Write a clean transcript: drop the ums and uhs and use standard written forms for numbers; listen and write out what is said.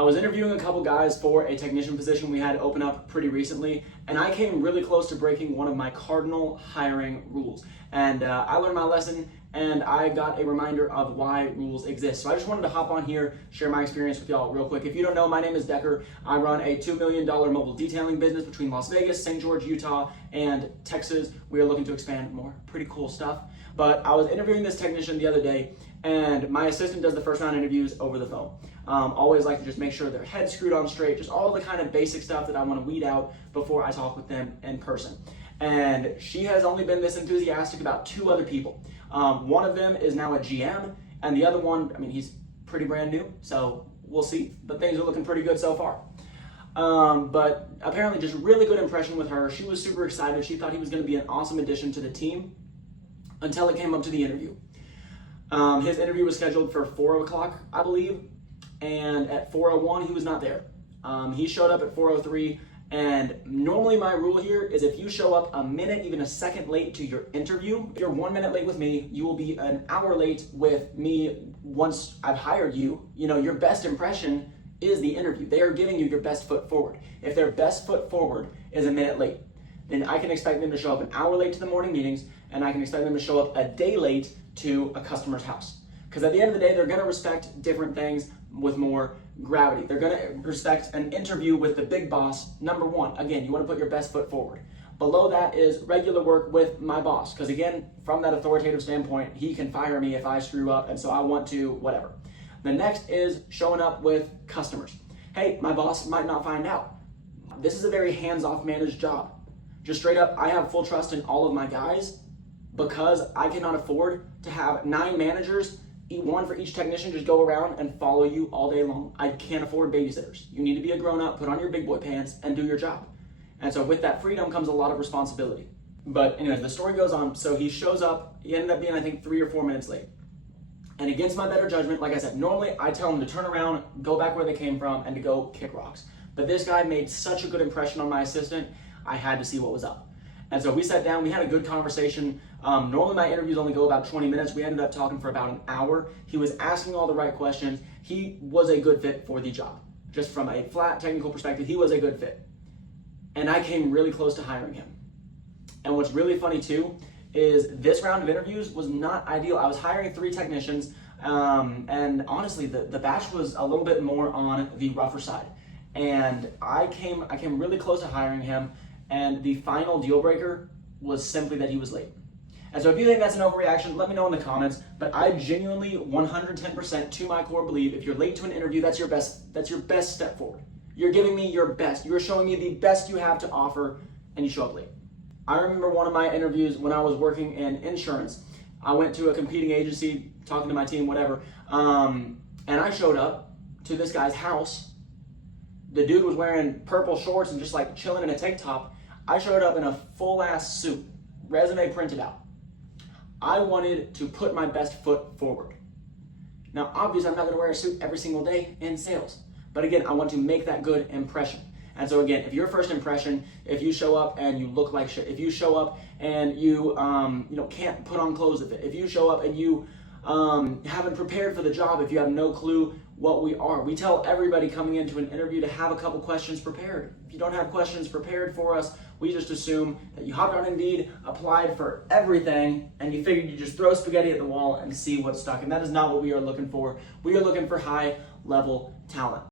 I was interviewing a couple guys for a technician position we had open up pretty recently, and I came really close to breaking one of my cardinal hiring rules. And I learned my lesson, and I got a reminder of why rules exist. So I just wanted to hop on here, share my experience with y'all real quick. If you don't know, my name is Decker. I run a $2 million mobile detailing business between Las Vegas, St. George, Utah, and Texas. We are looking to expand more. Pretty cool stuff. But I was interviewing this technician the other day, and my assistant does the first round interviews over the phone. Always like to just make sure their head's screwed on straight, just all the kind of basic stuff that I want to weed out before I talk with them in person. And she has only been this enthusiastic about two other people. One of them is now a GM, and the other one, I mean, he's pretty brand new, so we'll see. But things are looking pretty good so far. But apparently just really good impression with her. She was super excited. She thought he was going to be an awesome addition to the team until it came up to the interview. His interview was scheduled for 4 o'clock, I believe, and at 4:01 he was not there. He showed up at 4:03, and normally my rule here is if you show up a minute, even a second late to your interview, if you're 1 minute late with me, you will be an hour late with me once I've hired you. You know, your best impression is the interview. They are giving you your best foot forward. If their best foot forward is a minute late, then I can expect them to show up an hour late to the morning meetings, and I can expect them to show up a day late to a customer's house. Because at the end of the day, they're gonna respect different things with more gravity. They're gonna respect an interview with the big boss, number one. Again, you wanna put your best foot forward. Below that is regular work with my boss. Because again, from that authoritative standpoint, he can fire me if I screw up, and so I want to, whatever. The next is showing up with customers. Hey, my boss might not find out. This is a very hands-off managed job. Just straight up, I have full trust in all of my guys because I cannot afford to have 9 managers, one for each technician, just go around and follow you all day long. I can't afford babysitters. You need to be a grown-up, put on your big boy pants, and do your job. And so with that freedom comes a lot of responsibility. But anyways, the story goes on. So he shows up, he ended up being, I think, 3 or 4 minutes late. And against my better judgment, like I said, normally I tell them to turn around, go back where they came from, and to go kick rocks. But this guy made such a good impression on my assistant, I had to see what was up. And so we sat down, we had a good conversation. Normally my interviews only go about 20 minutes. We ended up talking for about an hour. He was asking all the right questions. He was a good fit for the job. Just from a flat technical perspective, he was a good fit. And I came really close to hiring him. And what's really funny too, is this round of interviews was not ideal. I was hiring 3 technicians, and honestly, the batch was a little bit more on the rougher side. And I came really close to hiring him, and the final deal breaker was simply that he was late. And so if you think that's an overreaction, let me know in the comments, but I genuinely 110% to my core believe if you're late to an interview, that's your best step forward. You're giving me your best. You're showing me the best you have to offer, and you show up late. I remember one of my interviews when I was working in insurance. I went to a competing agency, talking to my team, whatever, and I showed up to this guy's house. The dude was wearing purple shorts and just like chilling in a tank top. I showed up in a full-ass suit, resume printed out. I wanted to put my best foot forward. Now, obviously, I'm not gonna wear a suit every single day in sales, but again, I want to make that good impression. And so again, if your first impression, if you show up and you look like shit, if you show up and you can't put on clothes with it, if you show up and you haven't prepared for the job, if you have no clue what we are. We tell everybody coming into an interview to have a couple questions prepared. If you don't have questions prepared for us, we just assume that you hopped on Indeed, applied for everything, and you figured you just throw spaghetti at the wall and see what's stuck. And that is not what we are looking for. We are looking for high-level talent.